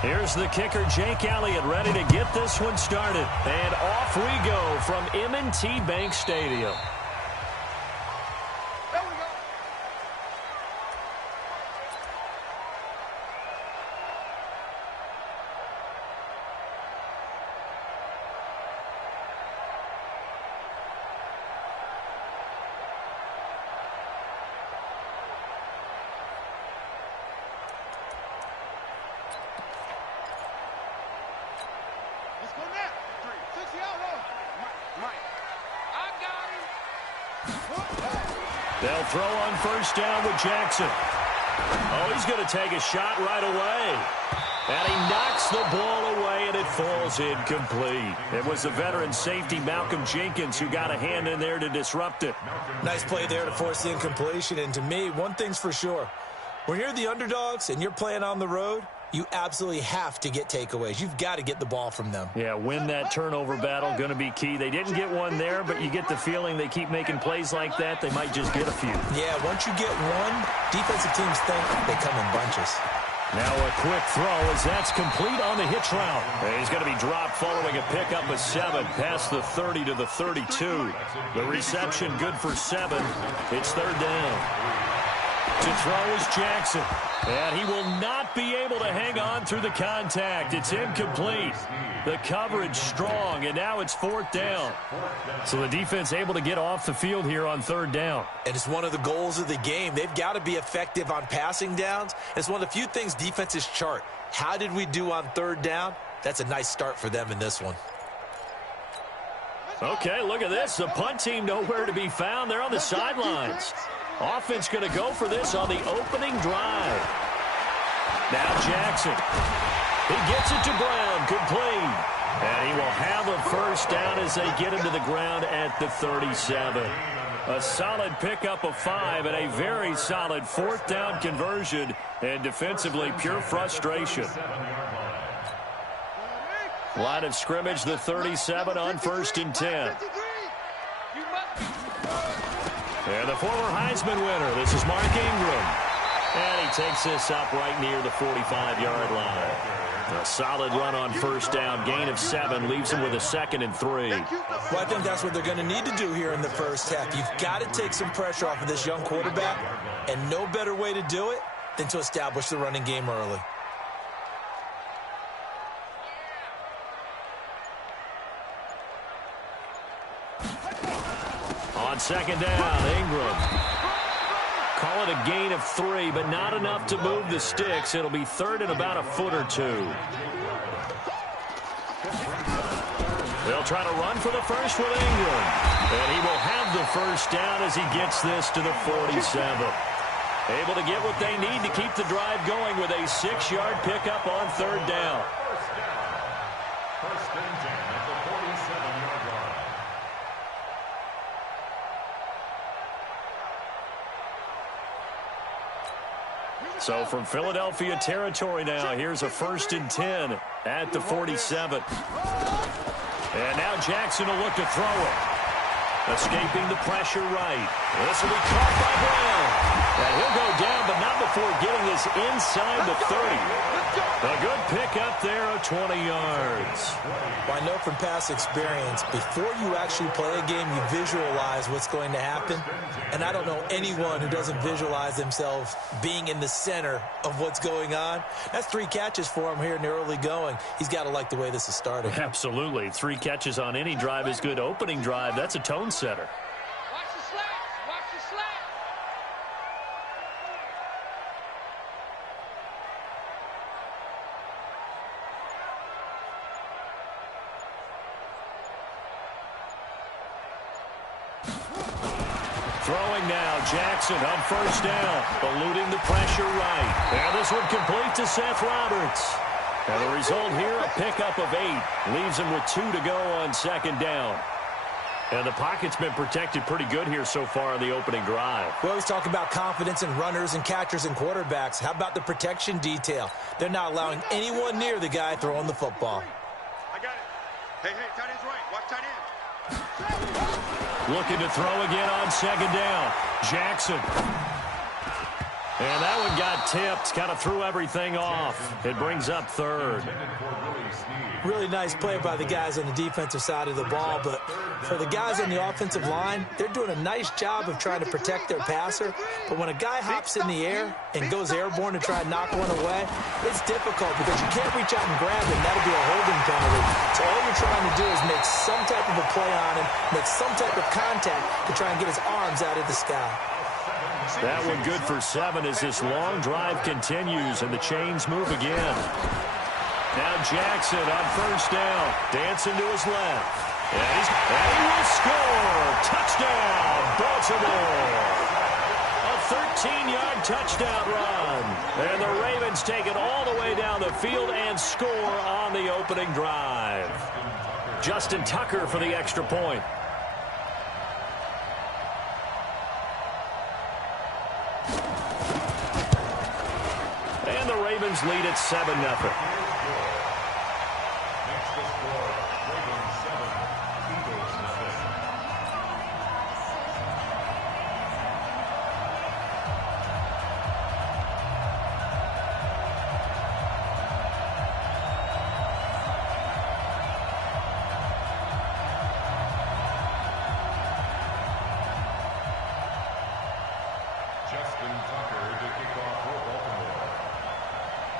Here's the kicker, Jake Elliott, ready to get this one started. And off we go from M&T Bank Stadium. They'll throw on first down with Jackson. Oh, he's going to take a shot right away. And he knocks the ball away, and it falls incomplete. It was the veteran safety, Malcolm Jenkins, who got a hand in there to disrupt it. Nice play there to force the incompletion. And to me, one thing's for sure. When you're the underdogs and you're playing on the road, you absolutely have to get takeaways. You've got to get the ball from them. Yeah, win that turnover battle, going to be key. They didn't get one there, but you get the feeling they keep making plays like that, they might just get a few. Yeah, once you get one, defensive teams think they come in bunches. Now a quick throw as that's complete on the hitch route. And he's going to be dropped following a pickup of 7 past the 30 to the 32. The reception good for 7. It's third down. To throw is Jackson. And he will not be able to hang on through the contact. It's incomplete. The coverage strong, and now it's fourth down. So the defense able to get off the field here on third down. And it's one of the goals of the game. They've got to be effective on passing downs. It's one of the few things defenses chart. How did we do on third down? That's a nice start for them in this one. Okay, look at this. The punt team nowhere to be found. They're on the sidelines. Offense going to go for this on the opening drive. Now Jackson. He gets it to Brown, complete. And he will have a first down as they get into the ground at the 37. A solid pickup of 5 and a very solid fourth down conversion. And defensively, pure frustration. Line of scrimmage, the 37 on first and 10. And the former Heisman winner, this is Mark Ingram. And he takes this up right near the 45-yard line. A solid run on first down, gain of 7, leaves him with a 2nd and 3. Well, I think that's what they're going to need to do here in the first half. You've got to take some pressure off of this young quarterback, and no better way to do it than to establish the running game early. On second down, Ingram. Call it a gain of 3, but not enough to move the sticks. It'll be third and about a foot or 2. They'll try to run for the first with Ingram. And he will have the first down as he gets this to the 47. Able to get what they need to keep the drive going with a 6-yard pickup on third down. First and 10 at the 47-yard line. So from Philadelphia territory now, here's a first and 10 at the 47. And now Jackson will look to throw it. Escaping the pressure right. This will be caught by Brown. And he'll go down, but not before getting this inside the 30. A good pickup there of 20 yards. Well, I know from past experience, before you actually play a game, you visualize what's going to happen. And I don't know anyone who doesn't visualize themselves being in the center of what's going on. That's 3 catches for him here in the early going. He's got to like the way this is starting. Absolutely. 3 catches on any drive is good. Opening drive, that's a tone setter. Watch the slats. Watch the slats. Throwing now, Jackson on first down, eluding the pressure right. And this one complete to Seth Roberts. And the result here, a pickup of 8. Leaves him with 2 to go on second down. And the pocket's been protected pretty good here so far in the opening drive. We always talk about confidence in runners and catchers and quarterbacks. How about the protection detail? They're not allowing anyone near the guy throwing the football. I got it. Hey, tight end's right. Watch tight end. Looking to throw again on second down. Jackson. And that one got tipped, kind of threw everything off. It brings up third. Really nice play by the guys on the defensive side of the ball, but for the guys on the offensive line, they're doing a nice job of trying to protect their passer. But when a guy hops in the air and goes airborne to try and knock one away, it's difficult because you can't reach out and grab him. That'll be a holding penalty. So all you're trying to do is make some type of a play on him, make some type of contact to try and get his arms out of the sky. That one good for 7 as this long drive continues and the chains move again. Now Jackson on first down, dancing to his left. And he will score. Touchdown, Baltimore. A 13-yard touchdown run. And the Ravens take it all the way down the field and score on the opening drive. Justin Tucker for the extra point. And the Ravens lead at 7-0.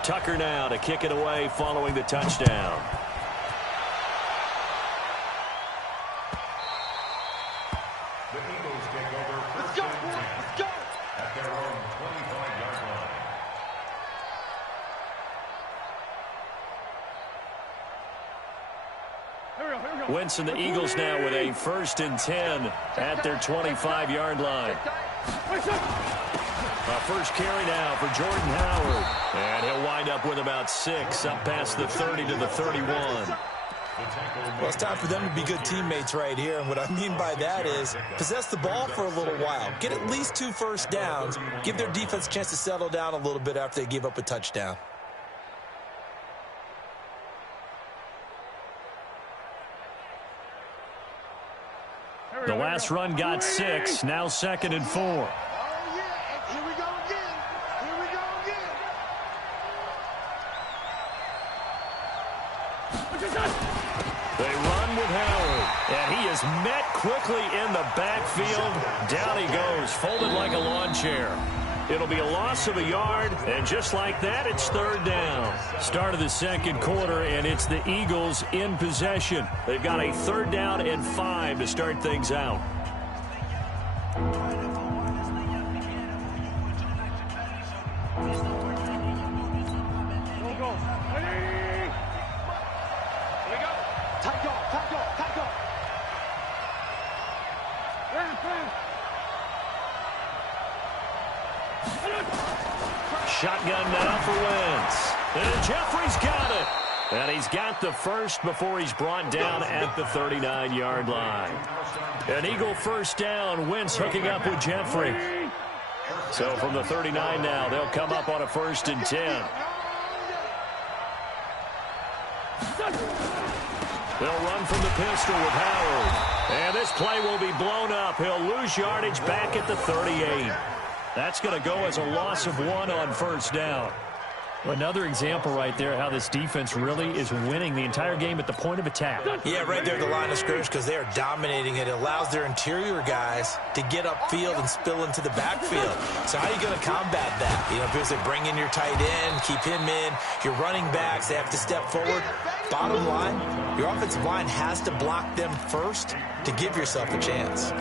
Tucker now to kick it away following the touchdown. The Eagles take over first and 10 at their own 25-yard line. Wentz and the Eagles now with a first and 10 at their 25-yard line. First carry now for Jordan Howard. And he'll wind up with about 6 up past the 30 to the 31. Well, it's time for them to be good teammates right here. And what I mean by that is possess the ball for a little while. Get at least 2 first downs. Give their defense a chance to settle down a little bit after they give up a touchdown. The last run got 6. Now 2nd and 4. They run with Howard, and he is met quickly in the backfield. Down he goes, folded like a lawn chair. It'll be a loss of a yard, and just like that, it's 3rd down. Start of the second quarter, and it's the Eagles in possession. They've got a 3rd down and 5 to start things out. Shotgun now for Wentz. And Jeffrey's got it. And he's got the first before he's brought down at the 39-yard line. An Eagle first down. Wentz hooking up with Jeffrey. So from the 39 now, they'll come up on a 1st and 10. They'll run from the pistol with Howard. And this play will be blown up. He'll lose yardage back at the 38. That's going to go as a loss of 1 on 1st down. Another example right there how this defense really is winning the entire game at the point of attack. Yeah, right there at the line of scrimmage because they are dominating it. It allows their interior guys to get upfield and spill into the backfield. So how are you going to combat that? You know, because they bring in your tight end, keep him in. Your running backs, they have to step forward. Bottom line, your offensive line has to block them first to give yourself a chance.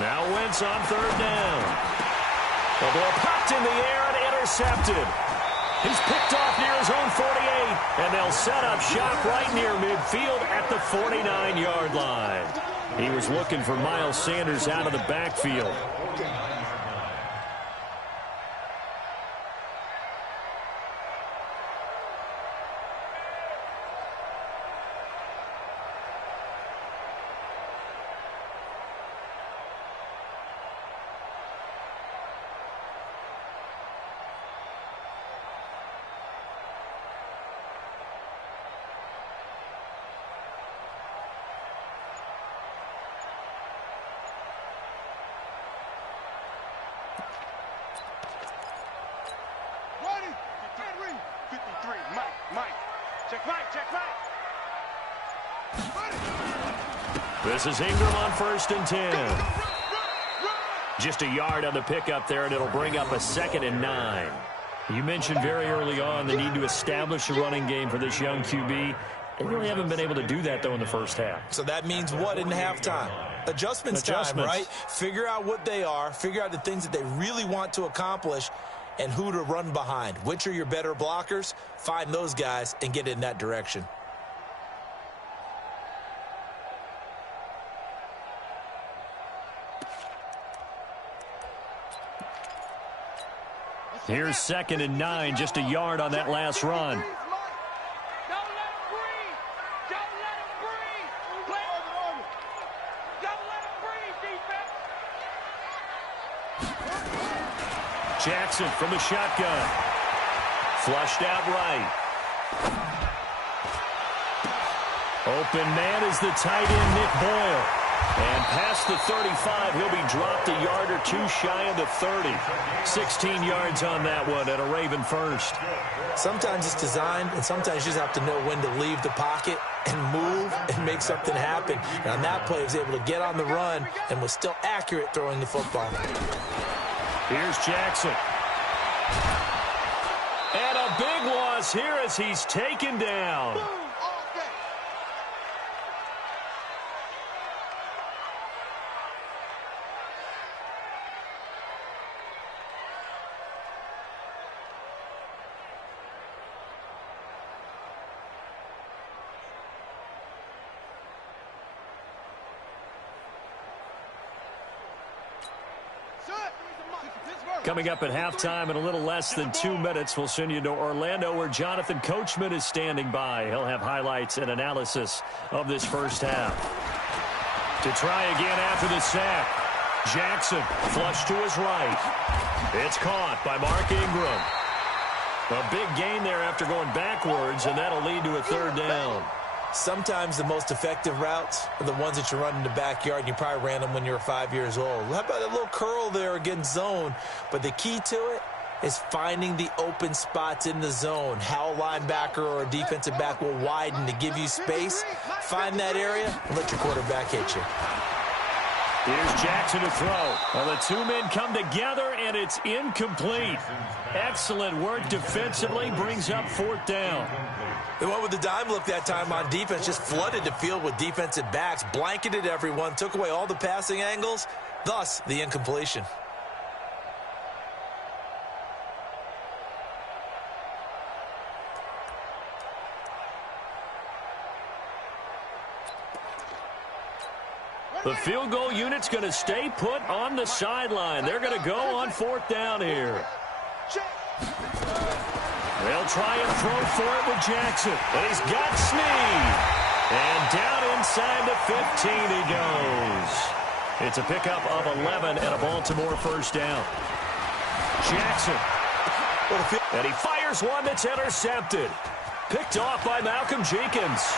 Now Wentz on 3rd down. The ball popped in the air and intercepted. He's picked off near his own 48, and they'll set up shop right near midfield at the 49-yard line. He was looking for Miles Sanders out of the backfield. Check right, check right. This is Ingram on 1st and 10. Just a yard on the pickup there, and it'll bring up a 2nd and 9. You mentioned very early on the need to establish a running game for this young QB. They really haven't been able to do that, though, in the first half. So that means what in halftime? Adjustments time, right? Figure out what they are, figure out the things that they really want to accomplish, and who to run behind. Which are your better blockers? Find those guys and get in that direction. Here's 2nd and 9, just a yard on that last run. Don't let him breathe. Don't let him breathe. Don't let him breathe, defense. Jackson from the shotgun. Flushed out right. Open man is the tight end, Nick Boyle. And past the 35, he'll be dropped a yard or 2 shy of the 30. 16 yards on that one at a Raven first. Sometimes it's designed, and sometimes you just have to know when to leave the pocket and move and make something happen. And on that play, he was able to get on the run and was still accurate throwing the football. Here's Jackson. And a big loss here as he's taken down. Coming up at halftime in a little less than 2 minutes, we'll send you to Orlando where Jonathan Coachman is standing by. He'll have highlights and analysis of this first half. To try again after the sack. Jackson flushed to his right. It's caught by Mark Ingram. A big gain there after going backwards, and that'll lead to a 3rd down. Sometimes the most effective routes are the ones that you run in the backyard. You probably ran them when you were 5 years old. How about a little curl there against zone? But the key to it is finding the open spots in the zone. How a linebacker or a defensive back will widen to give you space. Find that area and let your quarterback hit you. Here's Jackson to throw. Well, the 2 men come together, and it's incomplete. Excellent work defensively, brings up 4th down. The one with the dime look that time on defense just flooded the field with defensive backs, blanketed everyone, took away all the passing angles, thus the incompletion. The field goal unit's going to stay put on the sideline. They're going to go on 4th down here. They'll try and throw for it with Jackson. And he's got Snead. And down inside the 15 he goes. It's a pickup of 11 and a Baltimore 1st down. Jackson. And he fires one that's intercepted. Picked off by Malcolm Jenkins.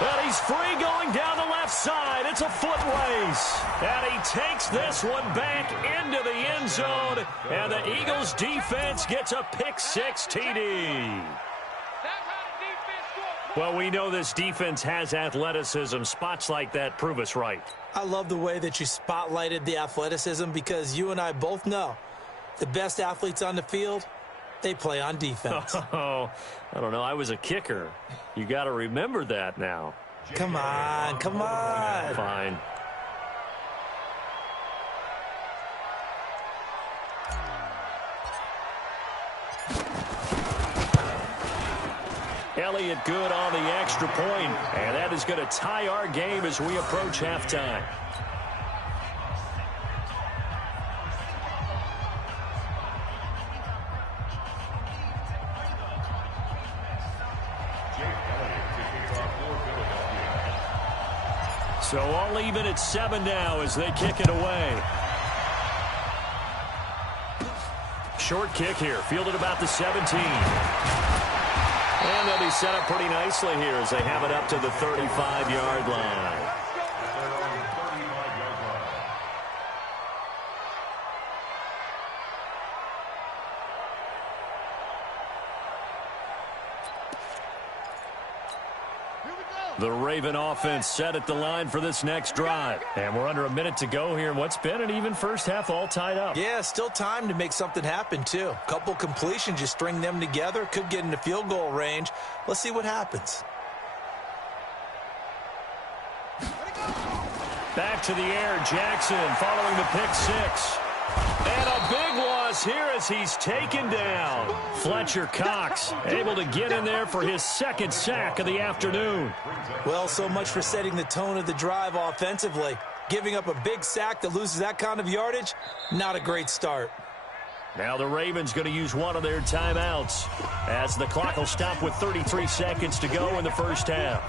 And he's free going down the left side. It's a foot race. And he takes this one back into the end zone. And the Eagles defense gets a pick-6 TD. Well, we know this defense has athleticism. Spots like that prove us right. I love the way that you spotlighted the athleticism because you and I both know the best athletes on the field, they play on defense. Oh, I don't know. I was a kicker. You got to remember that now. Come on, come on. Fine. Elliott good on the extra point, and that is going to tie our game as we approach halftime. So all even at 7 now as they kick it away. Short kick here, fielded about the 17. And they'll be set up pretty nicely here as they have it up to the 35-yard line. The Raven offense set at the line for this next drive. And we're under a minute to go here in what's been an even first half, all tied up. Yeah, still time to make something happen, too. Couple completions, just string them together. Could get into field goal range. Let's see what happens. Back to the air, Jackson following the pick six. And a big loss here as he's taken down. Fletcher Cox able to get in there for his second sack of the afternoon. Well, so much for setting the tone of the drive offensively. Giving up a big sack that loses that kind of yardage, not a great start. Now the Ravens going to use one of their timeouts as the clock will stop with 33 seconds to go in the first half.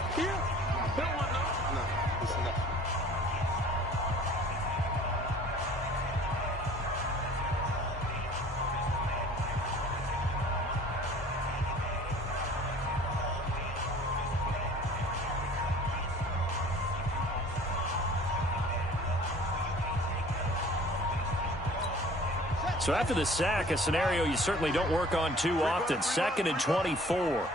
So after the sack, a scenario you certainly don't work on too often. 2nd and 24.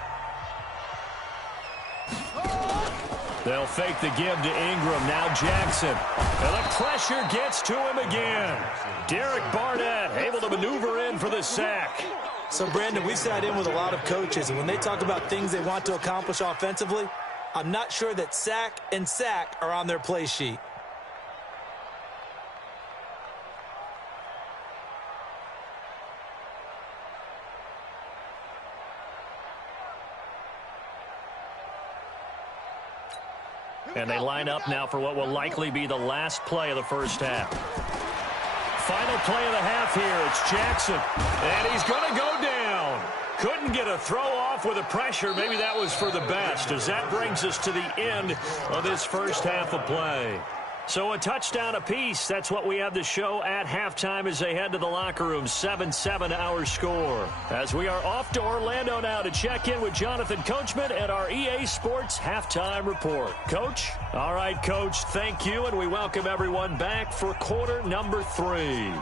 They'll fake the give to Ingram. Now Jackson. And the pressure gets to him again. Derek Barnett able to maneuver in for the sack. So, Brandon, we've sat in with a lot of coaches, and when they talk about things they want to accomplish offensively, I'm not sure that sack and sack are on their play sheet. And they line up now for what will likely be the last play of the first half. Final play of the half here. It's Jackson. And he's going to go down. Couldn't get a throw off with the pressure. Maybe that was for the best, as that brings us to the end of this first half of play. So a touchdown apiece. That's what we have to show at halftime as they head to the locker room. 7-7 our score. As we are off to Orlando now to check in with Jonathan Coachman and our EA Sports halftime report. Coach? All right, Coach, thank you, and we welcome everyone back for quarter number 3.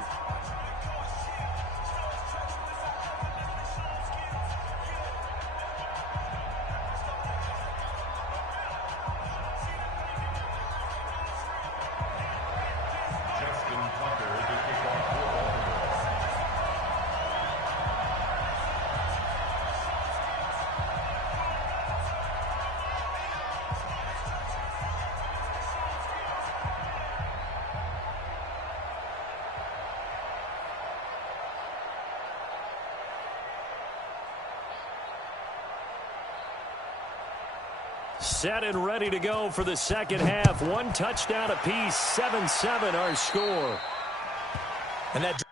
Set and ready to go for the second half. One touchdown apiece. 7-7 our score. And that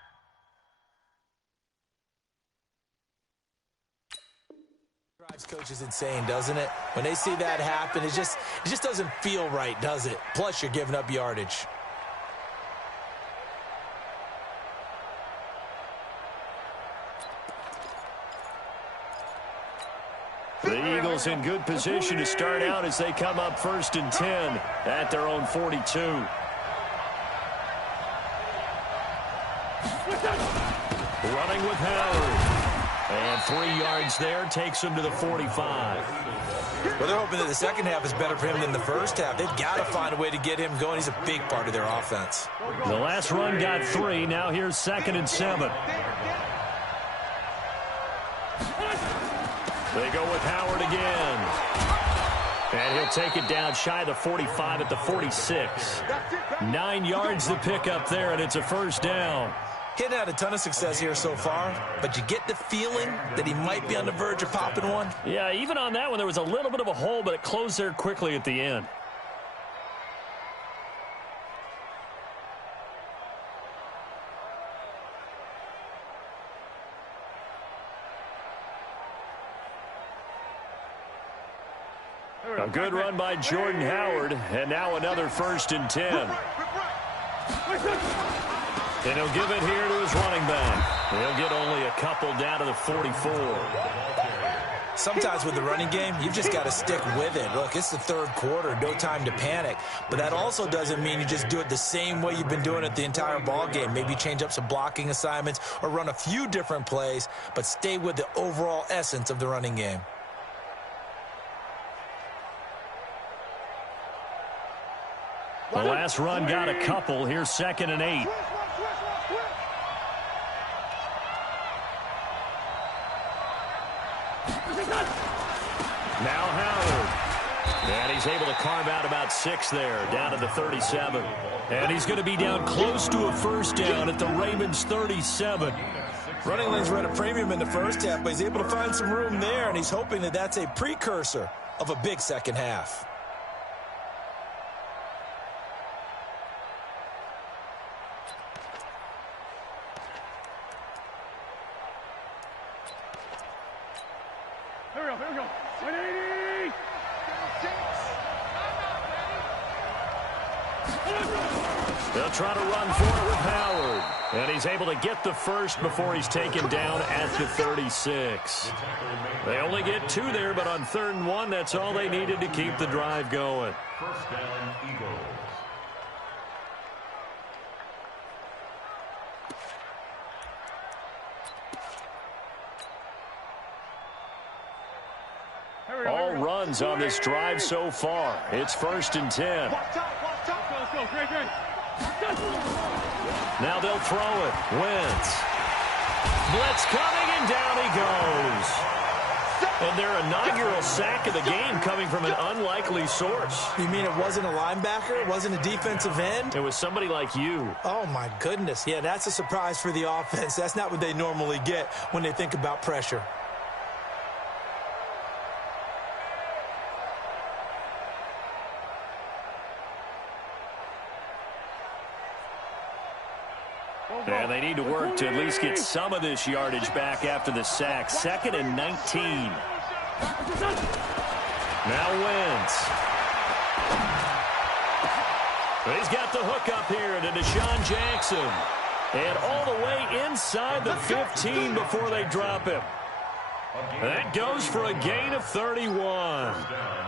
drives coaches insane, doesn't it? When they see that happen, it just doesn't feel right, does it? Plus, you're giving up yardage. The Eagles in good position to start out as they come up 1st and 10 at their own 42. Running with Howard. And 3 yards there takes him to the 45. Well, they're hoping that the second half is better for him than the first half. They've got to find a way to get him going. He's a big part of their offense. The last run got 3. Now here's 2nd and 7. They go with Howard again. And he'll take it down shy of the 45 at the 46. 9 yards to pick up there, and it's a first down. He hadn't had a ton of success here so far, but you get the feeling that he might be on the verge of popping one. Yeah, even on that one, there was a little bit of a hole, but it closed there quickly at the end. A good run by Jordan Howard, and now another 1st and 10. And he'll give it here to his running back. He'll get only a couple down to the 44. Sometimes with the running game, you've just got to stick with it. Look, it's the 3rd quarter, no time to panic. But that also doesn't mean you just do it the same way you've been doing it the entire ball game. Maybe change up some blocking assignments or run a few different plays, but stay with the overall essence of the running game. The last run got a couple. Here's 2nd and 8. Now Howard. And he's able to carve out about 6 there, down to the 37. And he's going to be down close to a first down at the Ravens' 37. Running lanes were at a premium in the first half, but he's able to find some room there, and he's hoping that that's a precursor of a big second half. Here we go. 180! They'll try to run for it with Howard. And he's able to get the first before he's taken down at the 36. They only get 2 there, but on 3rd and 1, that's all they needed to keep the drive going. First down, Eagles. All runs on this drive so far. It's 1st and 10. Let's go. Great. Now they'll throw it. Wentz. Blitz coming, and down he goes. And their inaugural sack of the game coming from an unlikely source. You mean it wasn't a linebacker? It wasn't a defensive end? It was somebody like you. Oh, my goodness. Yeah, that's a surprise for the offense. That's not what they normally get when they think about pressure. And they need to work to at least get some of this yardage back after the sack. 2nd and 19. Now Wentz. He's got the hook up here to Deshaun Jackson. And all the way inside the 15 before they drop him. That goes for a gain of 31.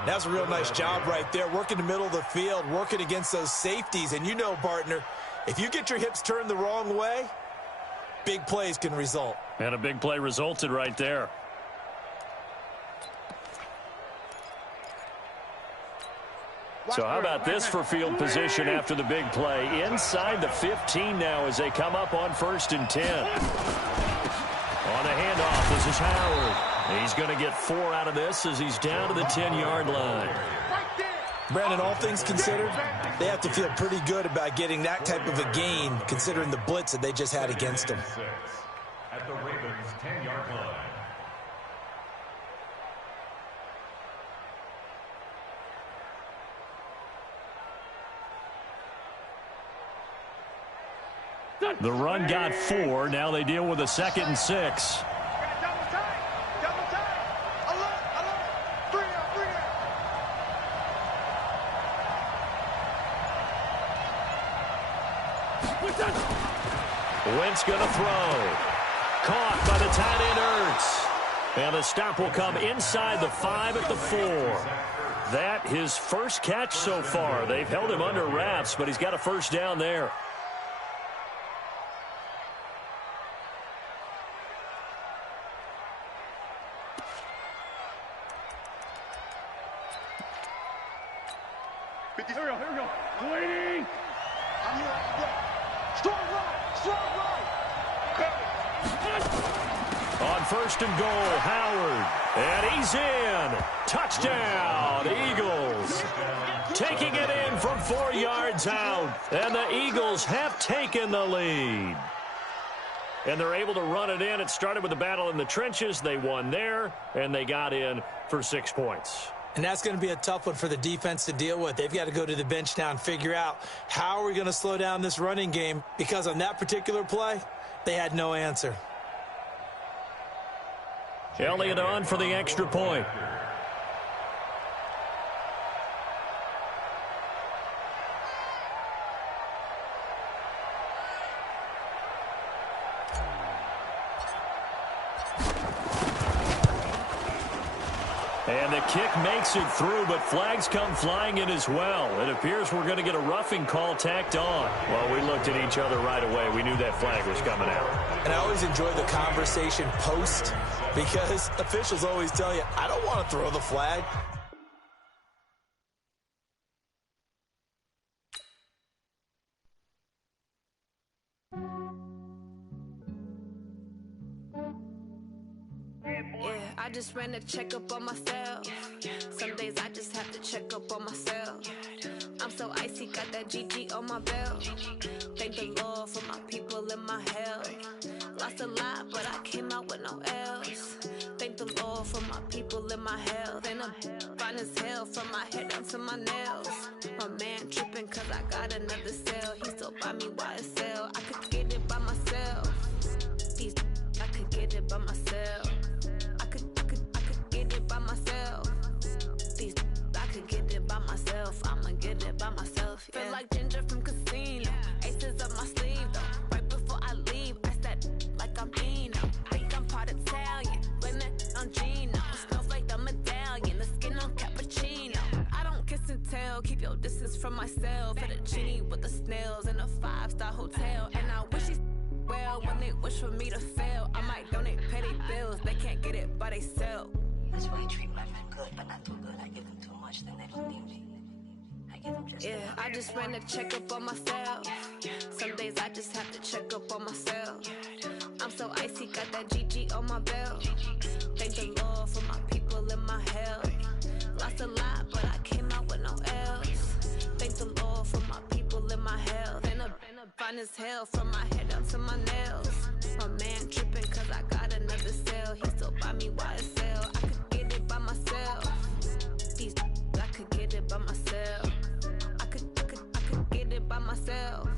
That's a real nice job right there, working the middle of the field, working against those safeties. And you know, partner, if you get your hips turned the wrong way, big plays can result. And a big play resulted right there. So how about this for field position after the big play? Inside the 15 now as they come up on 1st and 10. On the handoff, this is Howard. He's going to get 4 out of this as he's down to the 10-yard line. Brandon, all things considered, they have to feel pretty good about getting that type of a gain, considering the blitz that they just had against them. At the Ravens' 10-yard line. The run got 4. Now they deal with a 2nd and 6. Wentz going to throw. Caught by the tight end Ertz. And the stop will come inside the 5 at the 4. That his first catch so far. They've held him under wraps, but he's got a first down there. Here we go. Waiting. I'm here. Strong right. On 1st and goal, Howard. And he's in. Touchdown, Eagles. Taking it in from 4 yards out. And the Eagles have taken the lead. And they're able to run it in. It started with a battle in the trenches. They won there, and they got in for 6 points. And that's going to be a tough one for the defense to deal with. They've got to go to the bench now and figure out how are we going to slow down this running game, because on that particular play, they had no answer. Elliott on for the extra point. And the kick makes it through, but flags come flying in as well. It appears we're going to get a roughing call tacked on. Well, we looked at each other right away. We knew that flag was coming out. And I always enjoy the conversation post, because officials always tell you, I don't want to throw the flag. I just ran a checkup on myself. Some days I just have to check up on myself. I'm so icy, got that GG on my belt. Thank the Lord for my people in my health. Lost a lot, but I came out with no L's. Thank the Lord for my people in my health. And I'm fine as hell from my head down to my nails. My man tripping cause I got another cell. He still buy me YSL. I could get it by myself. These I could get it by myself. I could get it by myself. These I could get it by myself. I'ma get it by myself. Yeah. Feel like Ginger from Casino. Aces up my sleeve though. Right before I leave, I said like I'm Dino. Think I'm part Italian. Blame that on Gino. Smells like the medallion. The skin on cappuccino. I don't kiss and tell. Keep your distance from myself. At a genie with the snails in a 5-star hotel. And I wish he's well when they wish for me to fail. I might donate petty bills. They can't get it by they sell. That's why you treat my friend good, but not too good. I give them too much, then they don't need me. I give them just I just ran a checkup on myself. Some days I just have to check up on myself. I'm so icy, got that GG on my belt. Thank the Lord for my people in my health. Lost a lot, but I came out with no L's. Thank the Lord for my people in my health. And I'm fine as hell from my head down to my nails. My man tripping cause I got another cell. He still buy me YSL. I could get it by myself. These I could get it by myself. I could get it by myself.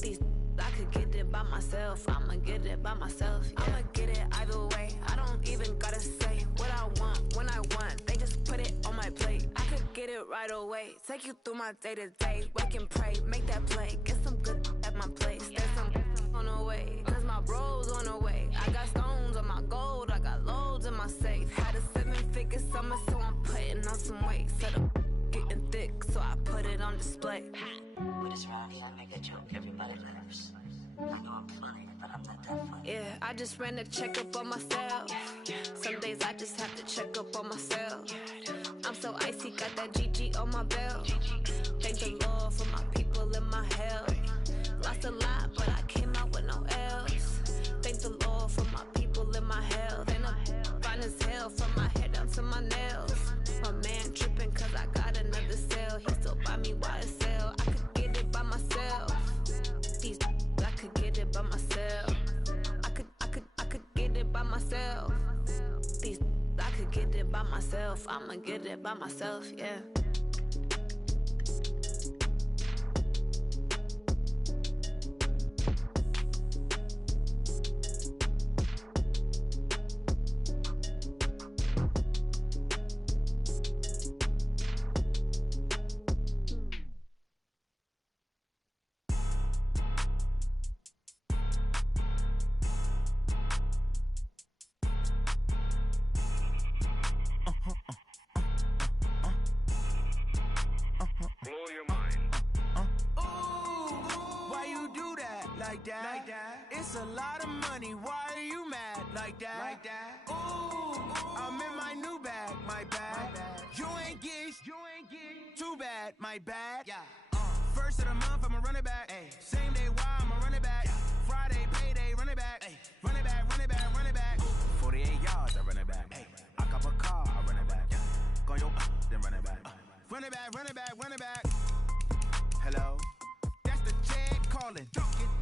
These I could get it by myself. I'ma get it by myself. Yeah. I'ma get it either way. I don't even gotta say what I want when I want. They just put it on my plate. I could get it right away. Take you through my day to day. Wake and pray, make that play. Get some good at my place. There's some on the way. Cause my bro's on the way. I got stones on my gold. I got loads in my safe. Had a 7-figure summer, so I'm putting on some weight. Set up getting thick, so I put it on display. With this round here, I make a joke. Everybody laughs. I know I'm funny, but I'm not that funny. Yeah, I just ran a checkup on myself. Some days I just have to check up on myself. I'm so icy, got that GG on my belt. Thank the Lord for my people in my health. Lost a lot, but I came out with no L's. Thank the Lord for my people in my health. And I'm fine as hell from my head down to my nails. My man tripping cause I got another cell. He still buy me YSL. I could get it by myself. These I could get it by myself. I could get it by myself. These I could get it by myself. I'ma get it by myself, yeah. It's a lot of money, why are you mad like that? Ooh, I'm in my new bag, my bad. You ain't get too bad, my bad. First of the month, I'ma run it back. Same day, why I'ma run it back. Friday, payday, run it back. Run it back, run it back, run it back. 48 yards, I run it back. I cop a car, I run it back. Go your then run it back. Run it back, run it back, run it back. Hello? That's the check calling.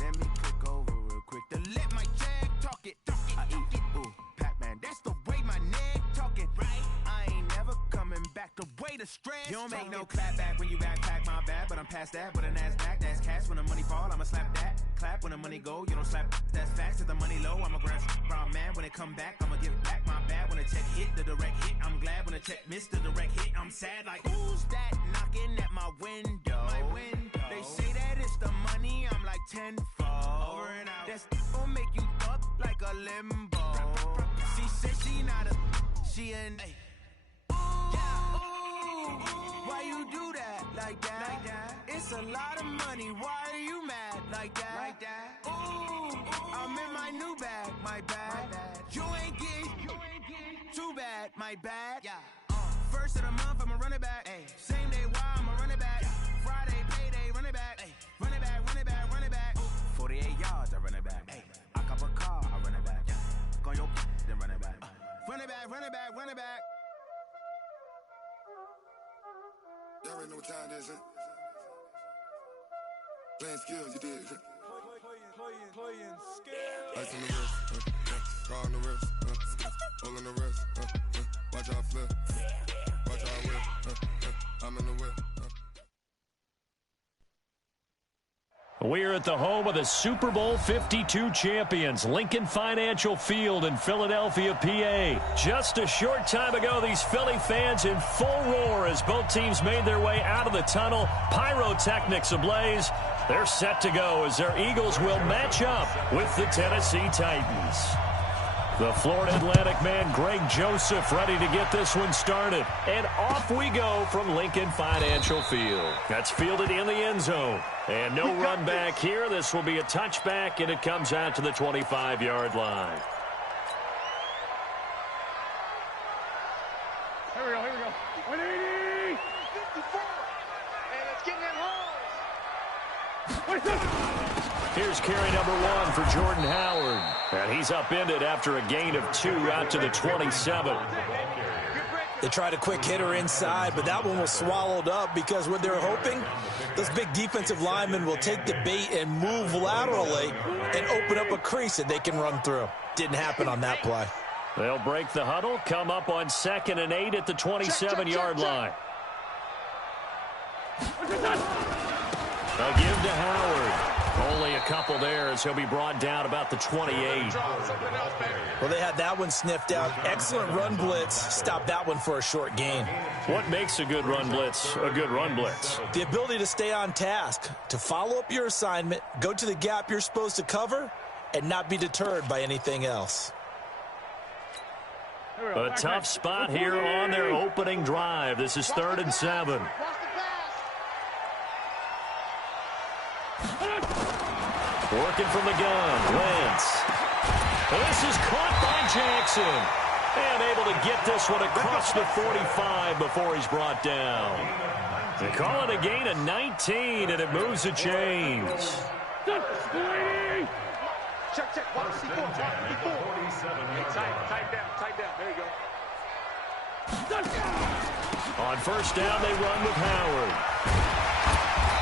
Let me click over real quick to let my check talk it. I eat it, ooh, Pac-Man. That's the way my neck talking. Right? I ain't never coming back. The way the stress. You don't make no clap back when you backpack, my bad. But I'm past that. But a NASDAQ, that's cash. When the money fall, I'ma slap that. Clap when the money go, you don't slap. That's facts. If the money low, I'ma grab brown man. When it come back, I'ma give back my bad. When the check hit, the direct hit. I'm glad when the check missed the direct hit. I'm sad like, who's that knocking at my window? My window. They say that it's the money, I'm like tenfold. Over and out. That's gon' make you up like a limbo. She said she not a, she an. Ooh, why you do that like that? It's a lot of money, why are you mad like that? Ooh, I'm in my new bag, my bad. You ain't get too bad, my bad. First of the month, I'ma run it back. Same day, why I'ma run it back. Friday, payday, run it back. Run it back, run it back, run it back. 48 yards, I run it back. I cop a car, I run it back. Go your then run it back. Run it back, run it run it back. Y'all already know what time it is, huh? Playing skills, you did. Playing skills. Ice on the wrist, car on the wrist, hole on the wrist, watch out flip, watch out whip, I'm in the whip. We're at the home of the Super Bowl 52 champions, Lincoln Financial Field in Philadelphia, PA. Just a short time ago, these Philly fans in full roar as both teams made their way out of the tunnel. Pyrotechnics ablaze. They're set to go as their Eagles will match up with the Tennessee Titans. The Florida Atlantic man, Greg Joseph, ready to get this one started. And off we go from Lincoln Financial Field. That's fielded in the end zone. And no run back here. This will be a touchback, and it comes out to the 25-yard line. Here we go. 180. 54. And it's getting in holes. Here's carry number 1 for Jordan Howard. And he's upended after a gain of 2 out to the 27. They tried a quick hitter inside, but that one was swallowed up because what they're hoping, those big defensive linemen will take the bait and move laterally and open up a crease that they can run through. Didn't happen on that play. They'll break the huddle, come up on 2nd and 8 at the 27-yard line. They'll give to Howard. Only a couple there as he'll be brought down about the 28. Well, they had that one sniffed out. Excellent run blitz. Stopped that one for a short gain. What makes a good run blitz a good run blitz? The ability to stay on task, to follow up your assignment, go to the gap you're supposed to cover, and not be deterred by anything else. A tough spot here on their opening drive. This is 3rd and 7. Working from the gun, Wentz. This is caught by Jackson. And able to get this one across the 45 before he's brought down. They call it a gain of 19, and it moves the chains. Check. Watch C4. Tight down. There you go. On 1st down, they run with Howard.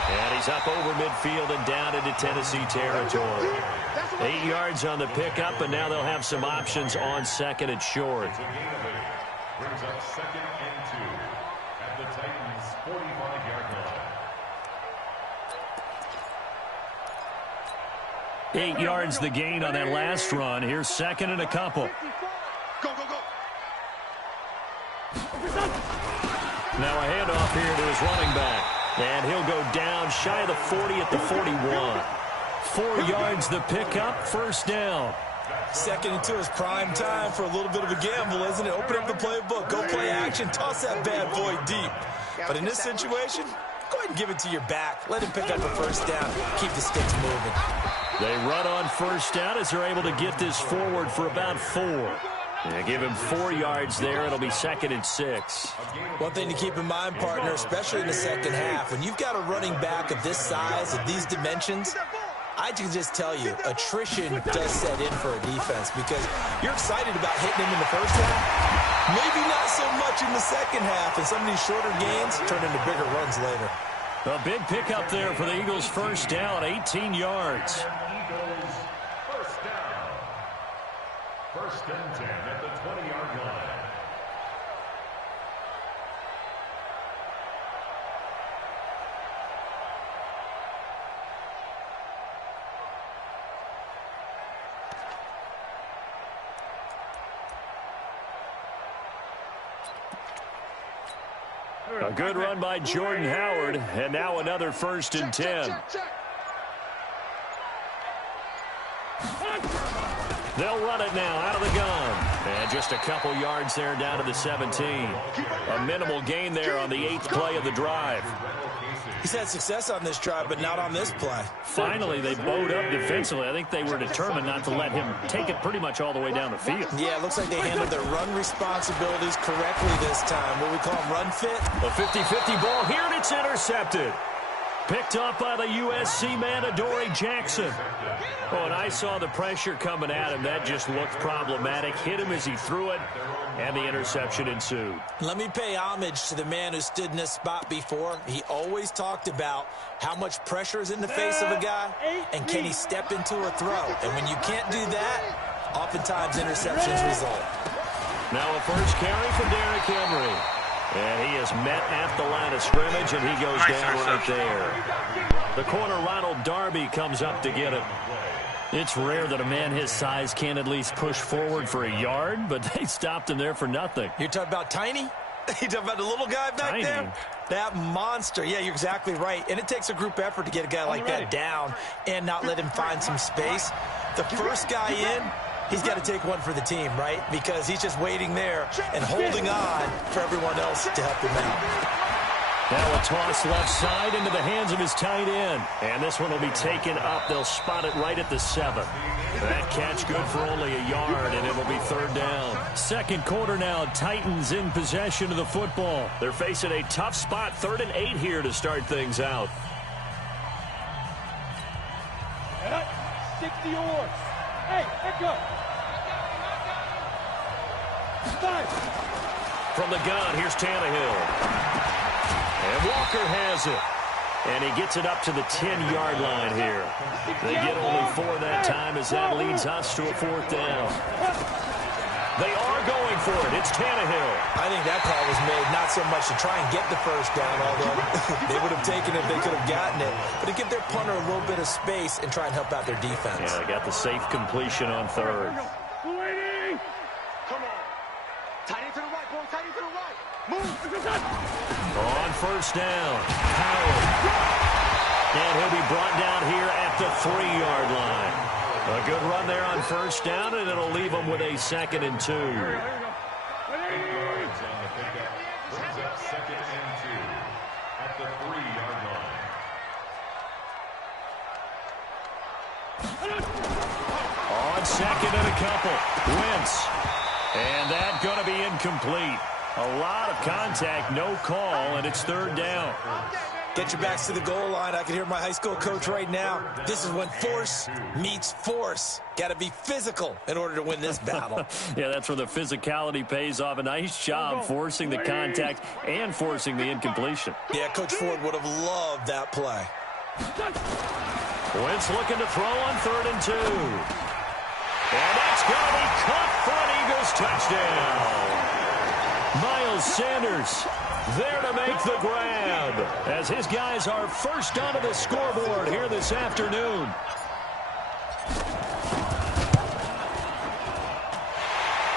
And he's up over midfield and down into Tennessee territory. 8 yards on the pickup, and now they'll have some options on 2nd and short. Brings up 2nd and 2 at the Titans' 45-yard line. 8 yards the gain on that last run. Here's 2nd and a couple. Go. Now a handoff here to his running back. And he'll go down shy of the 40 at the 41. 4 yards the pickup, 1st down. 2nd and 2 is prime time for a little bit of a gamble, isn't it? Open up the playbook, go play action, toss that bad boy deep. But in this situation, go ahead and give it to your back. Let him pick up a 1st down. Keep the sticks moving. They run on 1st down as they're able to get this forward for about 4. They give him 4 yards there. It'll be 2nd and 6. One thing to keep in mind, partner, especially in the second half, when you've got a running back of this size, of these dimensions, I can just tell you, attrition does set in for a defense because you're excited about hitting him in the first half. Maybe not so much in the second half, and some of these shorter gains turn into bigger runs later. A big pickup there for the Eagles' 1st down, 18 yards. Eagles, 1st down. 1st and 10 at the 20-yard line. A good run by Jordan Howard, and now another 1st and 10. They'll run it now out of the gun. And just a couple yards there down to the 17. A minimal gain there on the 8th play of the drive. He's had success on this drive, but not on this play. Finally, they bowed up defensively. I think they were determined not to let him take it pretty much all the way down the field. Yeah, it looks like they handled their run responsibilities correctly this time. What we call run fit. A 50-50 ball here, and it's intercepted. Picked up by the USC man, Adoree Jackson. Oh, and I saw the pressure coming at him. That just looked problematic. Hit him as he threw it, and the interception ensued. Let me pay homage to the man who stood in this spot before. He always talked about how much pressure is in the face of a guy, and can he step into a throw. And when you can't do that, oftentimes interceptions result. Now a first carry for Derrick Henry. And he is met at the line of scrimmage, and he goes down right there. The corner, Ronald Darby, comes up to get it. It's rare that a man his size can't at least push forward for a yard, but they stopped him there for nothing. You're talking about tiny? You're talking about the little guy back there? That monster. Yeah, you're exactly right. And it takes a group effort to get a guy like that down and not let him find some space. The first guy in, he's got to take one for the team, right? Because he's just waiting there and holding on for everyone else to help him out. Now a toss left side into the hands of his tight end. And this one will be taken up. They'll spot it right at the 7. That catch good for only a yard, and it'll be third down. Second quarter now, Titans in possession of the football. They're facing a tough spot, 3rd and 8 here to start things out. Stick to yours. Hey, let go. From the gun, here's Tannehill. And Walker has it. And he gets it up to the 10-yard line here. They get only 4 that time as that leads us to a 4th down. They are going for it. It's Tannehill. I think that call was made not so much to try and get the first down, although they would have taken it if they could have gotten it, but to give their punter a little bit of space and try and help out their defense. Yeah, they got the safe completion on 3rd. Come on. Tight end to the right, boy. Tight end to the right. Move. On first down, Howard. And he'll be brought down here at the 3-yard line. A good run there on first down, and it'll leave them with a 2nd and 2. At the 3-yard line. On 2nd and a couple. Wentz. And that going to be incomplete. A lot of contact, no call, and it's 3rd down. Get your backs to the goal line. I can hear my high school coach right now. This is when force meets force. Got to be physical in order to win this battle. Yeah, that's where the physicality pays off. A nice job forcing the contact and forcing the incompletion. Yeah, Coach Ford would have loved that play. Wentz looking to throw on 3rd and 2. And that's going to be caught for an Eagles touchdown. Miles Sanders there to make the grab as his guys are first onto the scoreboard here this afternoon.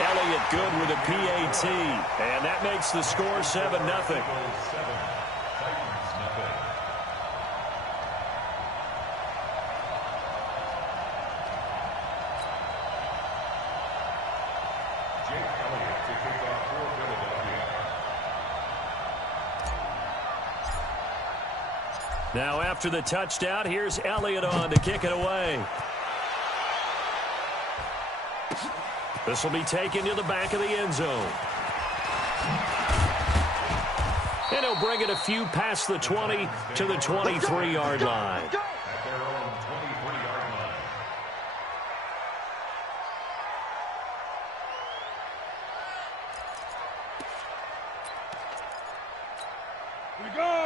Elliott good with a PAT, and that makes the score 7-0. Now after the touchdown, here's Elliott on to kick it away. This will be taken to the back of the end zone. And he'll bring it a few past the 20 to the 23-yard line. At their own 23-yard line.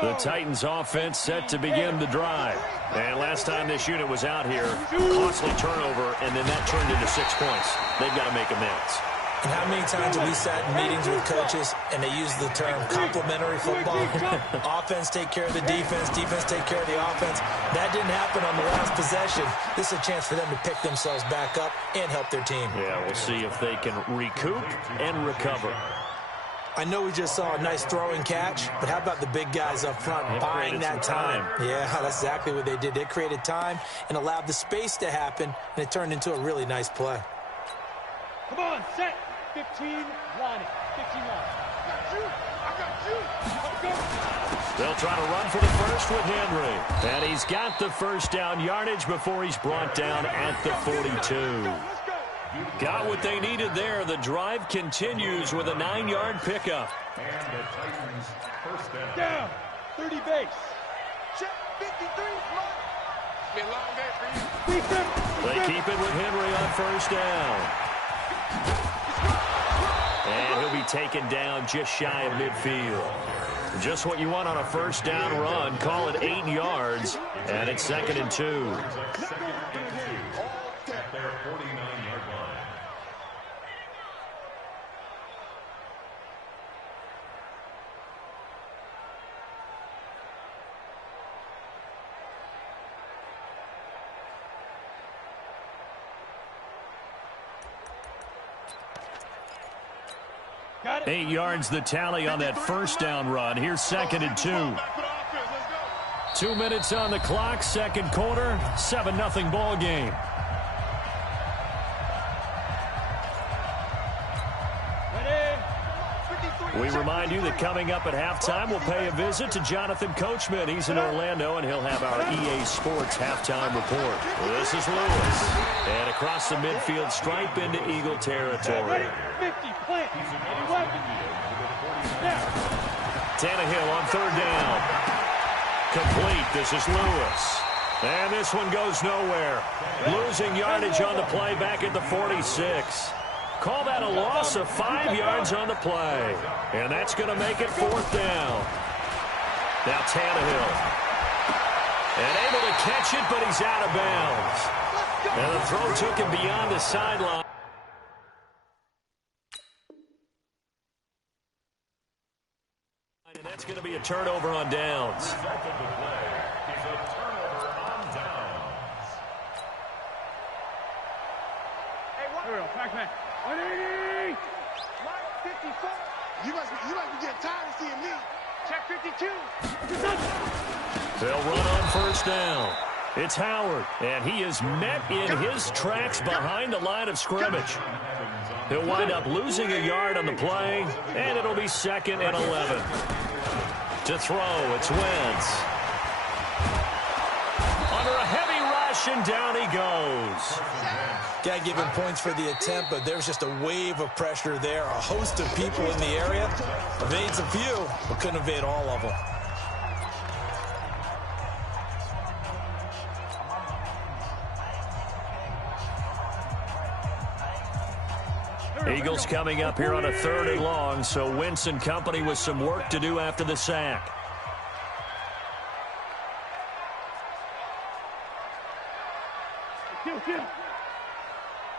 The Titans offense set to begin the drive. And last time this unit was out here, costly turnover, and then that turned into 6 points. They've got to make amends. And how many times have we sat in meetings with coaches and they use the term complementary football? Offense take care of the defense, defense take care of the offense. That didn't happen on the last possession. This is a chance for them to pick themselves back up and help their team. Yeah, we'll see if they can recoup and recover. I know we just saw a nice throwing catch, but how about the big guys up front buying that time? Yeah, that's exactly what they did. They created time and allowed the space to happen, and it turned into a really nice play. Come on, set. 15, line it. 15 line. I got you. They'll try to run for the first with Henry. And he's got the first down yardage before he's brought down at the 42. Got what they needed there. The drive continues with a 9-yard pickup. And the Titans first down. Down. 30 base. Check. They keep it with Henry on first down. And he'll be taken down just shy of midfield. Just what you want on a first down run. Call it 8 yards. And it's 2nd and 2. At their 49-yard line. Got it. 8 yards the tally on that first down run. Here's 2nd and 2. 2 minutes on the clock, second quarter, 7-0 ball game. We remind you that coming up at halftime, we'll pay a visit to Jonathan Coachman. He's in Orlando, and he'll have our EA Sports halftime report. This is Lewis. And across the midfield stripe into Eagle territory. 50, plant. Tannehill on third down. Complete. This is Lewis. And this one goes nowhere. Losing yardage on the play back at the 46. Call that a loss of 5 yards on the play. And that's going to make it 4th down. Now Tannehill. And able to catch it, but he's out of bounds. And the throw took him beyond the sideline. And that's going to be a turnover on downs. The result of the play is a turnover on downs. Hey, what? Here we go. Back. 180. Line 54. You must be getting tired of seeing me. Check 52. They'll run on first down. It's Howard, and he is met in his tracks behind the line of scrimmage. He'll wind up losing a yard on the play, and it'll be 2nd and 11. To throw, it's Wentz. Under a heavy rush, and down he goes. Got to give him points for the attempt, but there's just a wave of pressure there. A host of people in the area. Evades a few, but couldn't evade all of them. Eagles coming up here on a 3rd and long, so Wentz and company with some work to do after the sack.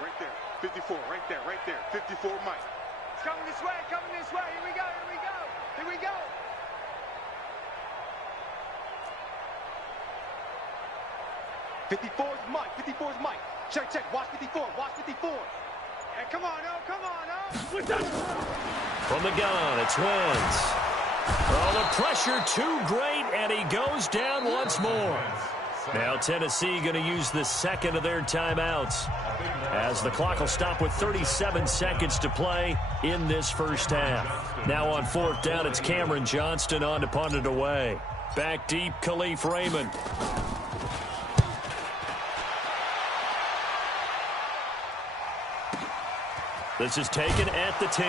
Right there. 54. Right there. 54 Mike. It's coming this way. Here we go. 54 is Mike. Check. Watch 54. Hey, come on, oh. From the gun, it's Wentz. Oh, the pressure too great, and he goes down once more. Now Tennessee going to use the 2nd of their timeouts, as the clock will stop with 37 seconds to play in this first half. Now on 4th down, it's Cameron Johnston on to punt it away. Back deep, Khalif Raymond. This is taken at the 10.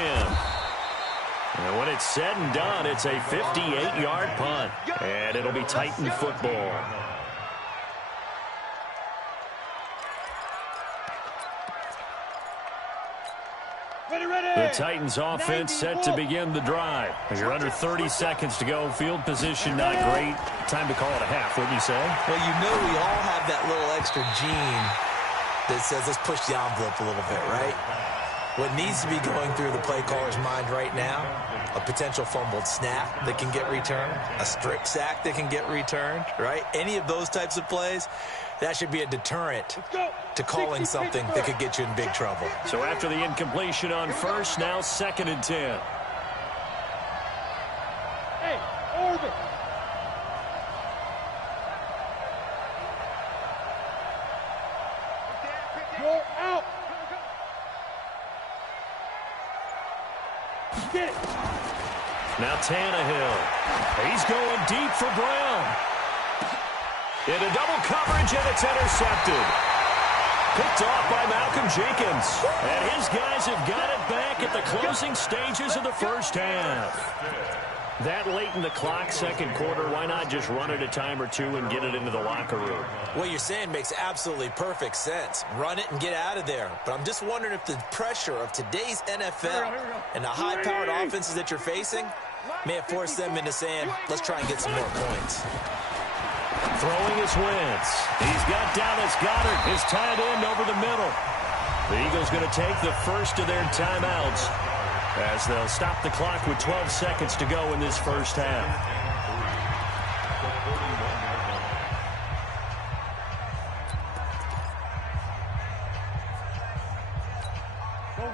And when it's said and done, it's a 58-yard punt. And it'll be Titan football. The Titans offense set to begin the drive. You're under 30 seconds to go. Field position not great. Time to call it a half, wouldn't you say? Well, you know we all have that little extra gene that says let's push the envelope a little bit, right? What needs to be going through the play caller's mind right now, a potential fumbled snap that can get returned, a strip sack that can get returned, right? Any of those types of plays, that should be a deterrent to calling something that could get you in big trouble. So after the incompletion on first, now 2nd and 10. Hey, orbit. You're out. Get it. Now Tannehill. He's going deep for Brown. Into double coverage, and it's intercepted. Picked off by Malcolm Jenkins. And his guys have got it back at the closing stages of the first half. That late in the clock, second quarter, why not just run it a time or two and get it into the locker room? What you're saying makes absolutely perfect sense. Run it and get out of there. But I'm just wondering if the pressure of today's NFL and the high-powered offenses that you're facing may have forced them into saying, let's try and get some more points. Throwing his Wentz. He's got Dallas Goedert, his tight end over the middle. The Eagles going to take the first of their timeouts as they'll stop the clock with 12 seconds to go in this first half.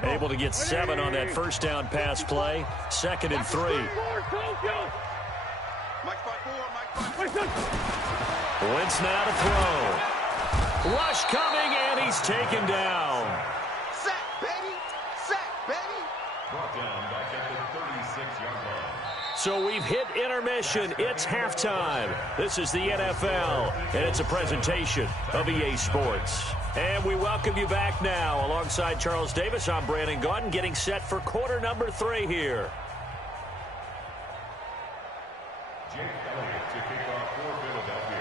Able to get 7 on that first down pass play. 2nd and 3. Wentz now to throw. Rush coming, and he's taken down. Sack, baby! Sack, baby! Brought down back at the 36-yard line. So we've hit intermission. It's halftime. This is the NFL, and it's a presentation of EA Sports. And we welcome you back now. Alongside Charles Davis, I'm Brandon Gaudin, getting set for quarter number 3 here. Jake Elliott to kick off for Philadelphia.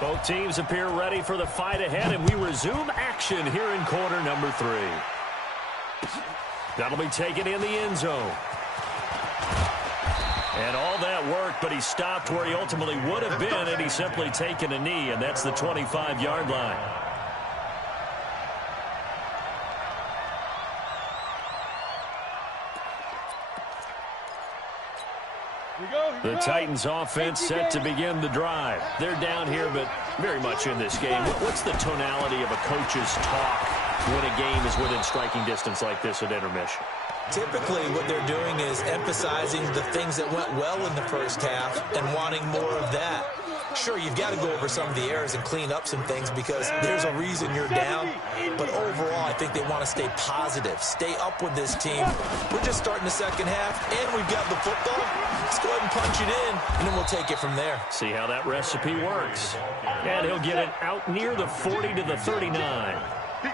Both teams appear ready for the fight ahead, and we resume action here in quarter number 3. That'll be taken in the end zone. And all that worked, but he stopped where he ultimately would have been, and he's simply taken a knee, and that's the 25-yard line. The Titans offense set to begin the drive. They're down here, but very much in this game. What's the tonality of a coach's talk when a game is within striking distance like this at intermission? Typically, what they're doing is emphasizing the things that went well in the first half and wanting more of that. Sure, you've got to go over some of the errors and clean up some things because there's a reason you're down. But overall, I think they want to stay positive, stay up with this team. We're just starting the second half, and we've got the football. Let's go ahead and punch it in, and then we'll take it from there. See how that recipe works. And he'll get it out near the 40 to the 39.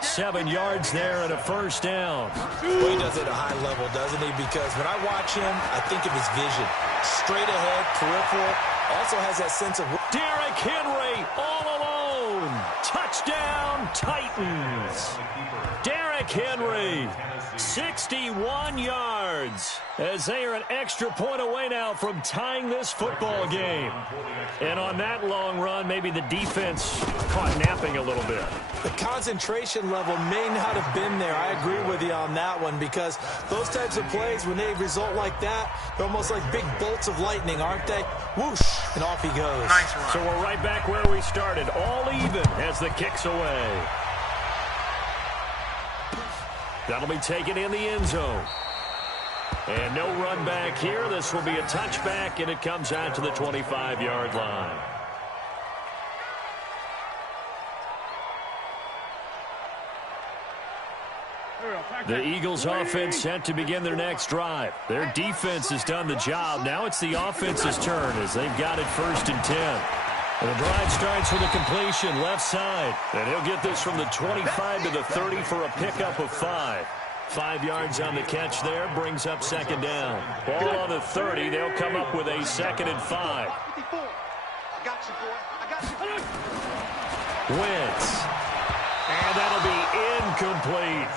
7 yards there and a first down. Well, he does it at a high level, doesn't he? Because when I watch him, I think of his vision. Straight ahead, peripheral. Also has that sense of... Derrick Henry all alone. Touchdown, Titans. Derrick Henry, 61 yards. As they are an extra point away now from tying this football game. And on that long run, maybe the defense caught napping a little bit. The concentration level may not have been there. I agree with you on that one because those types of plays, when they result like that, they're almost like big bolts of lightning, aren't they? Whoosh, and off he goes. Nice run. So we're right back where we started, all even as the kick's away. That'll be taken in the end zone. And no run back here. This will be a touchback, and it comes out to the 25-yard line. The Eagles offense set to begin their next drive. Their defense has done the job. Now it's the offense's turn as they've got it 1st and 10. And the drive starts with a completion left side. And he'll get this from the 25 to the 30 for a pickup of 5. 5 yards on the catch there, brings up 2nd down. Ball on the 30, they'll come up with a 2nd and 5. I got you, boy. I got you. Wentz. And that'll be incomplete.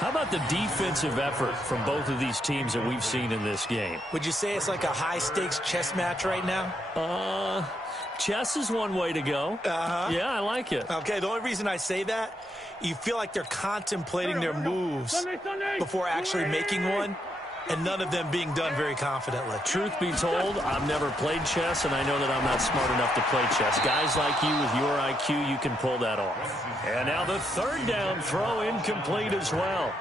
How about the defensive effort from both of these teams that we've seen in this game? Would you say it's like a high-stakes chess match right now? Chess is one way to go. Yeah, I like it. Okay, the only reason I say that, you feel like they're contemplating their moves before actually making one, and none of them being done very confidently. Truth be told, I've never played chess, and I know that I'm not smart enough to play chess. Guys like you with your IQ, you can pull that off. And now the 3rd down throw incomplete as well.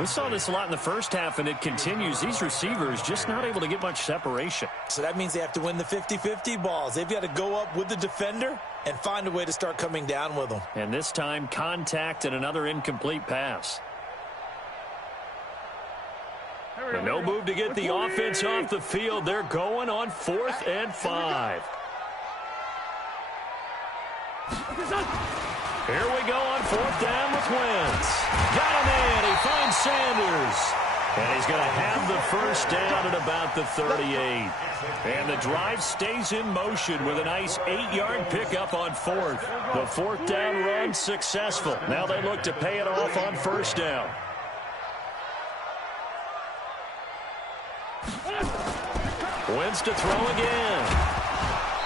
We saw this a lot in the first half, and it continues. These receivers just not able to get much separation. So that means they have to win the 50-50 balls. They've got to go up with the defender and find a way to start coming down with them. And this time, contact and another incomplete pass. And no move to get the offense off the field. They're going on 4th and 5. Here we go on fourth down with Wentz. Got him in. He finds Sanders. And he's going to have the first down at about the 38. And the drive stays in motion with a nice 8-yard pickup on fourth. The fourth down run successful. Now they look to pay it off on first down. Wentz to throw again.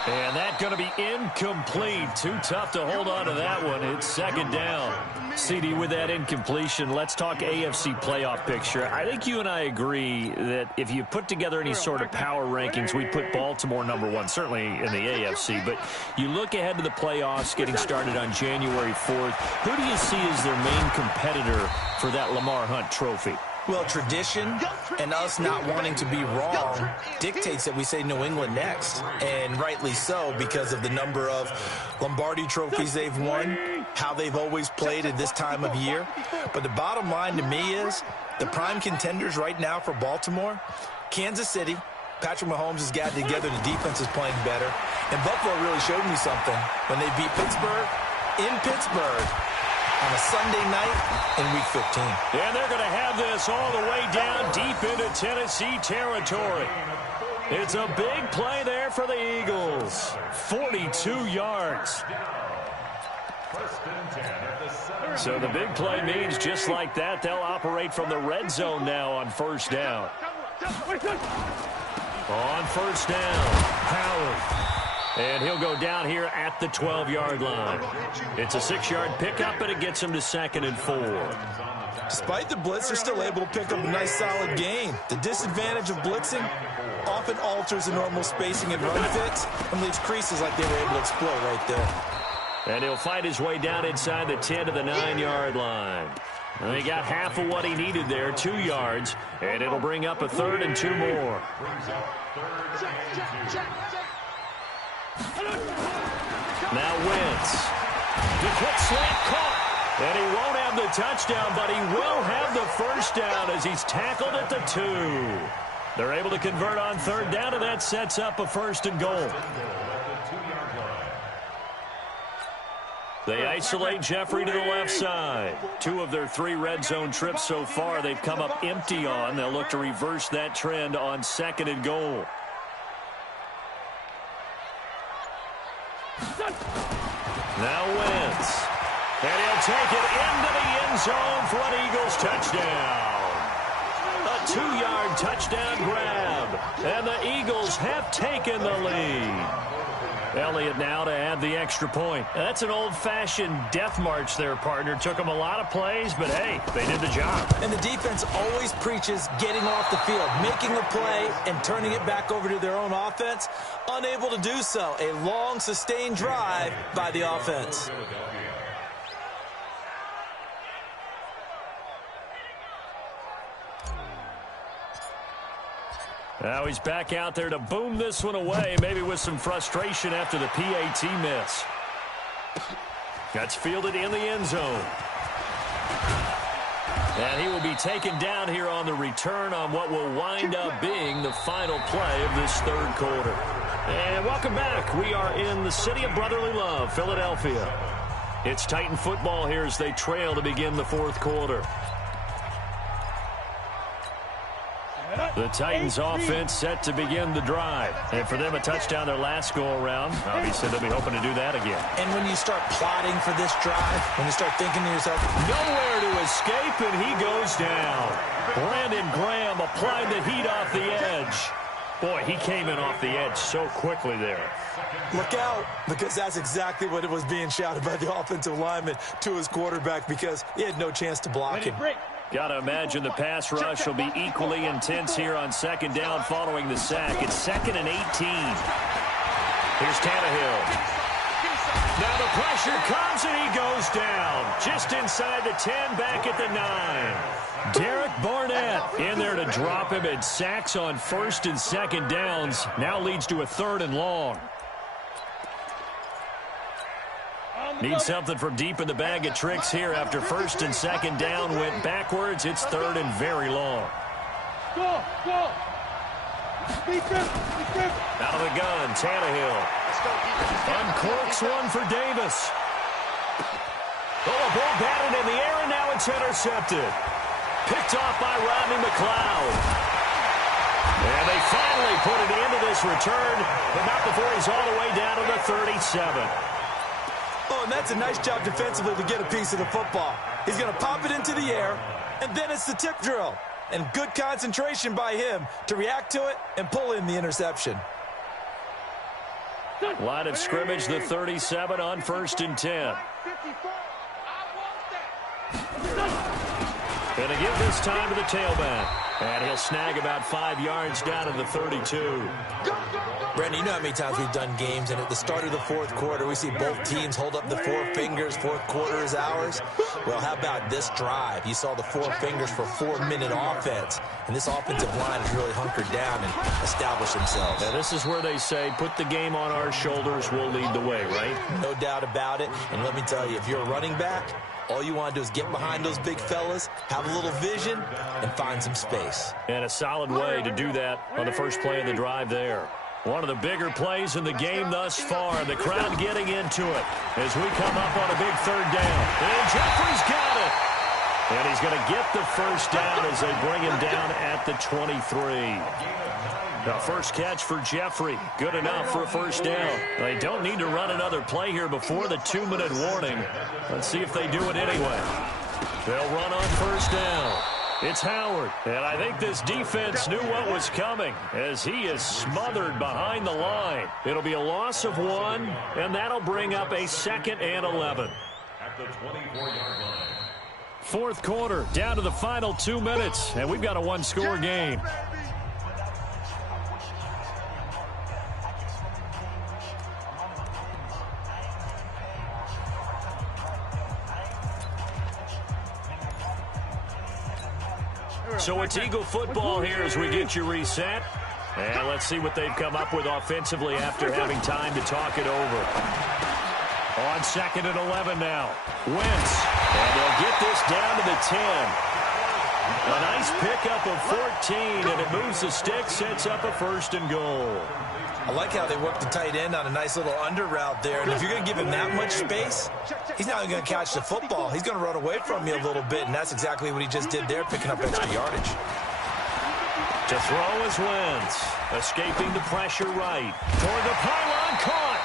And that's going to be incomplete. Too tough to hold on to that one. It's second down. CD, with that incompletion, let's talk AFC playoff picture. I think you and I agree that if you put together any sort of power rankings, we'd put Baltimore number one, certainly in the AFC. But you look ahead to the playoffs getting started on January 4th. Who do you see as their main competitor for that Lamar Hunt trophy? Well, tradition and us not wanting to be wrong dictates that we say New England next, and rightly so because of the number of Lombardi trophies they've won, how they've always played at this time of year. But the bottom line to me is the prime contenders right now for Baltimore, Kansas City. Patrick Mahomes has gotten together. The defense is playing better. And Buffalo really showed me something when they beat Pittsburgh in Pittsburgh on a Sunday night in Week 15. And they're going to have this all the way down deep into Tennessee territory. It's a big play there for the Eagles. 42 yards. So the big play means just like that, they'll operate from the red zone now on first down. On first down, Howard. And he'll go down here at the 12-yard line. It's a 6-yard pickup, and it gets him to 2nd and 4. Despite the blitz, they're still able to pick up a nice, solid gain. The disadvantage of blitzing often alters the normal spacing and run fits and leaves creases like they were able to exploit right there. And he'll fight his way down inside the 10 to the 9-yard line. And he got half of what he needed there, 2 yards, and it'll bring up a 3rd and 2 more. Now Wentz. The quick slant caught. And he won't have the touchdown, but he will have the first down as he's tackled at the 2. They're able to convert on 3rd down, and that sets up a 1st and goal. They isolate Jeffrey to the left side. 2 of their 3 red zone trips so far they've come up empty on. They'll look to reverse that trend on 2nd and goal. Now Wentz. And he'll take it into the end zone for an Eagles touchdown. A 2-yard touchdown grab. And the Eagles have taken the lead. Elliott now to add the extra point. That's an old-fashioned death march there, partner. Took them a lot of plays, but hey, they did the job. And the defense always preaches getting off the field, making a play, and turning it back over to their own offense. Unable to do so. A long, sustained drive by the offense. Now he's back out there to boom this one away, maybe with some frustration after the PAT miss. That's fielded in the end zone. And he will be taken down here on the return on what will wind up being the final play of this 3rd quarter. And welcome back. We are in the city of brotherly love, Philadelphia. It's Titan football here as they trail to begin the 4th quarter. The Titans offense set to begin the drive. And for them, a touchdown their last go-around. Obviously, they'll be hoping to do that again. And when you start plotting for this drive, when you start thinking to yourself, nowhere to escape, and he goes down. Brandon Graham applied the heat off the edge. Boy, he came in off the edge so quickly there. Look out, because that's exactly what it was being shouted by the offensive lineman to his quarterback because he had no chance to block him. Got to imagine the pass rush will be equally intense here on 2nd down following the sack. It's 2nd and 18. Here's Tannehill. Now the pressure comes and he goes down. Just inside the 10, back at the 9. Derek Barnett in there to drop him at sacks on 1st and 2nd downs. Now leads to a 3rd and long. Need something from deep in the bag of tricks here after 1st and 2nd down went backwards. It's 3rd and very long. Go, go. Out of the gun, Tannehill. Uncorks one for Davis. Oh, a ball batted in the air, and now it's intercepted. Picked off by Rodney McLeod. And they finally put it into this return, but not before he's all the way down to the 37. Oh, and that's a nice job defensively to get a piece of the football. He's going to pop it into the air, and then it's the tip drill. And good concentration by him to react to it and pull in the interception. Line of scrimmage, the 37 on 1st and 10. Going to give this time to the tailback. And he'll snag about 5 yards down to the 32. Brandon, you know how many times we've done games, and at the start of the fourth quarter, we see both teams hold up the 4 fingers, fourth quarter is ours. Well, how about this drive? You saw the 4 fingers for 4-minute offense, and this offensive line has really hunkered down and established themselves. Now, this is where they say, put the game on our shoulders, we'll lead the way, right? No doubt about it, and let me tell you, if you're a running back, all you want to do is get behind those big fellas, have a little vision, and find some space. And a solid way to do that on the first play of the drive there. One of the bigger plays in the game thus far. The crowd getting into it as we come up on a big 3rd down. And Jeffrey's got it. And he's going to get the first down as they bring him down at the 23. The first catch for Jeffrey. Good enough for a first down. They don't need to run another play here before the 2-minute warning. Let's see if they do it anyway. They'll run on first down. It's Howard. And I think this defense knew what was coming as he is smothered behind the line. It'll be a loss of 1, and that'll bring up a 2nd and 11. At the 24-yard line. Fourth quarter, down to the final 2 minutes, and we've got a 1-score game. So it's Eagle football here as we get you reset. And let's see what they've come up with offensively after having time to talk it over. On 2nd and 11 now. Wentz. And they'll get this down to the 10. A nice pickup of 14, and it moves the stick, sets up a 1st and goal. I like how they work the tight end on a nice little under route there. And if you're going to give him that much space, he's not going to catch the football. He's going to run away from you a little bit, and that's exactly what he just did there, picking up extra yardage. To throw is Wentz. Escaping the pressure right. Toward the pylon, caught.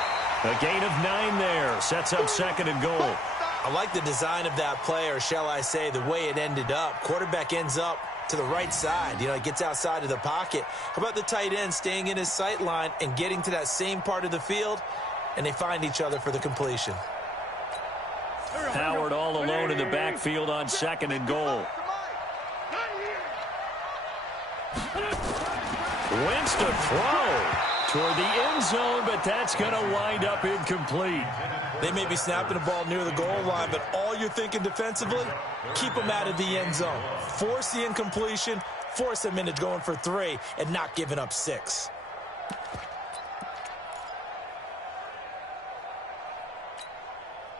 A gain of 9 there. Sets up 2nd and goal. I like the design of that play, or shall I say the way it ended up. Quarterback ends up to the right side. You know, he gets outside of the pocket. How about the tight end staying in his sight line and getting to that same part of the field, and they find each other for the completion. Howard all alone in the backfield on 2nd and goal. Wentz to throw toward the end zone, but that's going to wind up incomplete. They may be snapping the ball near the goal line, but all you're thinking defensively, keep them out of the end zone. Force the incompletion, force them into going for 3, and not giving up 6.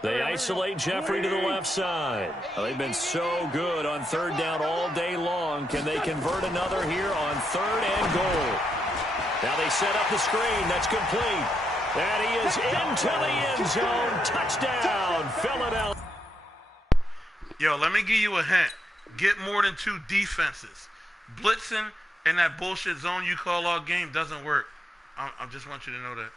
They isolate Jeffrey to the left side. They've been so good on 3rd down all day long. Can they convert another here on 3rd and goal? Now they set up the screen. That's complete. And he is into the end zone. Touchdown, Philadelphia. Yo, let me give you a hint. Get more than 2 defenses. Blitzing in that bullshit zone you call all game doesn't work. I just want you to know that.